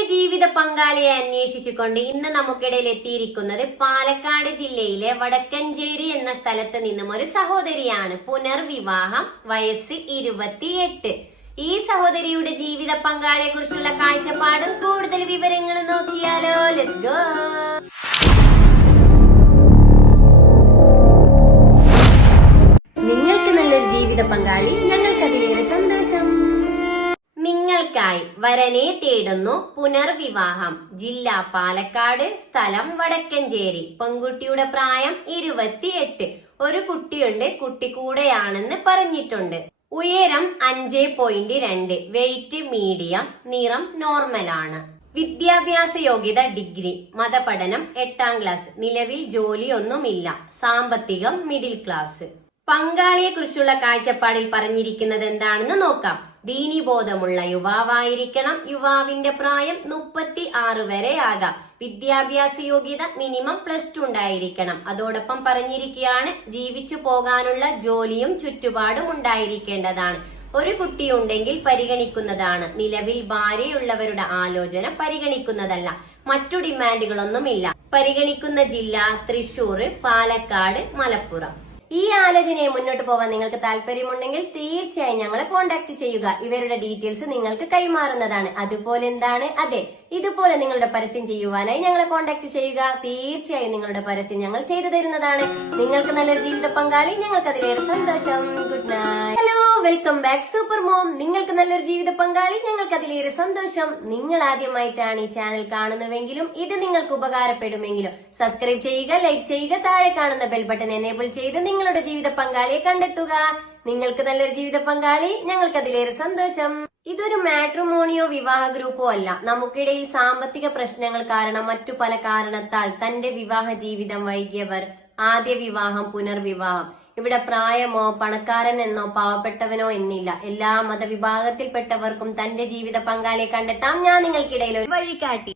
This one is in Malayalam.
തന്റെ ജീവിത പങ്കാളിയെ അന്വേഷിച്ചുകൊണ്ട് ഇന്ന് നമുക്കിടയിൽ എത്തിയിരിക്കുന്നത് പാലക്കാട് ജില്ലയിലെ വടക്കഞ്ചേരി എന്ന സ്ഥലത്ത് നിന്നും ഒരു സഹോദരിയാണ്. പുനർവിവാഹം, വയസ്സ് 28. ഈ സഹോദരിയുടെ ജീവിത പങ്കാളിയെ കുറിച്ചുള്ള കാഴ്ചപ്പാടും കൂടുതൽ വിവരങ്ങളും നോക്കിയാലോ. Let's go. നിങ്ങൾക്ക് നല്ലൊരു ജീവിത പങ്കാളി, ഞങ്ങൾക്ക് അതിലേറെ സന്തോഷം. നിങ്ങൾക്കായി വരനെ തേടുന്നു. പുനർവിവാഹം, ജില്ല പാലക്കാട്, സ്ഥലം വടക്കഞ്ചേരി. പെൺകുട്ടിയുടെ പ്രായം 28. ഒരു കുട്ടിയുണ്ട്, കുട്ടി കൂടെയാണെന്ന് പറഞ്ഞിട്ടുണ്ട്. ഉയരം 5.2, വെയിറ്റ് മീഡിയം, നിറം നോർമലാണ്. വിദ്യാഭ്യാസ യോഗ്യത ഡിഗ്രി, മതപഠനം 8ാം ക്ലാസ്. നിലവിൽ ജോലിയൊന്നുമില്ല. സാമ്പത്തികം മിഡിൽ ക്ലാസ്. പങ്കാളിയെ കുറിച്ചുള്ള കാഴ്ചപ്പാടിൽ പറഞ്ഞിരിക്കുന്നത് എന്താണെന്ന് നോക്കാം. ദീനീബോധമുള്ള യുവാവായിരിക്കണം. യുവാവിന്റെ പ്രായം 36 വരെ ആകാം. വിദ്യാഭ്യാസ യോഗ്യത മിനിമം +2 ഉണ്ടായിരിക്കണം. അതോടൊപ്പം പറഞ്ഞിരിക്കുകയാണ്, ജീവിച്ചു പോകാനുള്ള ജോലിയും ചുറ്റുപാടും ഉണ്ടായിരിക്കേണ്ടതാണ്. ഒരു കുട്ടിയുണ്ടെങ്കിൽ പരിഗണിക്കുന്നതാണ്. നിലവിൽ ഭാര്യയുള്ളവരുടെ ആലോചന പരിഗണിക്കുന്നതല്ല. മറ്റു ഡിമാൻഡുകളൊന്നുമില്ല. പരിഗണിക്കുന്ന ജില്ല തൃശൂർ, പാലക്കാട്, മലപ്പുറം. ഈ ആലോചനയെ മുന്നോട്ട് പോവാൻ നിങ്ങൾക്ക് താല്പര്യമുണ്ടെങ്കിൽ തീർച്ചയായും ഞങ്ങളെ കോൺടാക്ട് ചെയ്യുക. ഇവരുടെ ഡീറ്റെയിൽസ് നിങ്ങൾക്ക് കൈമാറുന്നതാണ്. അതുപോലെ എന്താണ്, അതെ, ഇതുപോലെ നിങ്ങളുടെ പരസ്യം ചെയ്യുവാനായി ഞങ്ങളെ കോൺടാക്ട് ചെയ്യുക. തീർച്ചയായും നിങ്ങളുടെ പരസ്യം ഞങ്ങൾ ചെയ്തു തരുന്നതാണ്. നിങ്ങൾക്ക് നല്ലൊരു ജീവിത പങ്കാളി, ഞങ്ങൾക്ക് അതിലേറെ സന്തോഷം. Good night. Hello, welcome back super mom. നിങ്ങൾക്ക് നല്ലൊരു ജീവിത പങ്കാളി, ഞങ്ങൾക്ക് അതിലേറെ സന്തോഷം. നിങ്ങൾ ആദ്യമായിട്ടാണ് ഈ ചാനൽ കാണുന്നുവെങ്കിലും ഇത് നിങ്ങൾക്ക് ഉപകാരപ്പെടുമെങ്കിലും സബ്സ്ക്രൈബ് ചെയ്യുക, ലൈക്ക് ചെയ്യുക, താഴെ കാണുന്ന ബെൽ ബട്ടൺ എനേബിൾ ചെയ്ത് നിങ്ങളുടെ ജീവിത പങ്കാളിയെ കണ്ടെത്തുക. നിങ്ങൾക്ക് നല്ലൊരു ജീവിത പങ്കാളി, ഞങ്ങൾക്ക് അതിലേറെ സന്തോഷം. ഇതൊരു മാട്രിമോണിയോ വിവാഹ ഗ്രൂപ്പോ അല്ല. നമുക്കിടയിൽ സാമ്പത്തിക പ്രശ്നങ്ങൾ കാരണം മറ്റു പല കാരണത്താൽ തന്റെ വിവാഹ ജീവിതം വൈകിയവർ, ആദ്യ വിവാഹം, പുനർവിവാഹം. ഇവിടെ പ്രായമോ പണക്കാരൻ എന്നോ പാവപ്പെട്ടവനോ എന്നില്ല. എല്ലാ മതവിഭാഗത്തിൽപ്പെട്ടവർക്കും തന്റെ ജീവിത പങ്കാളിയെ കണ്ടെത്താം. ഞാൻ നിങ്ങൾക്കിടയിൽ ഒരു വഴികാട്ടി.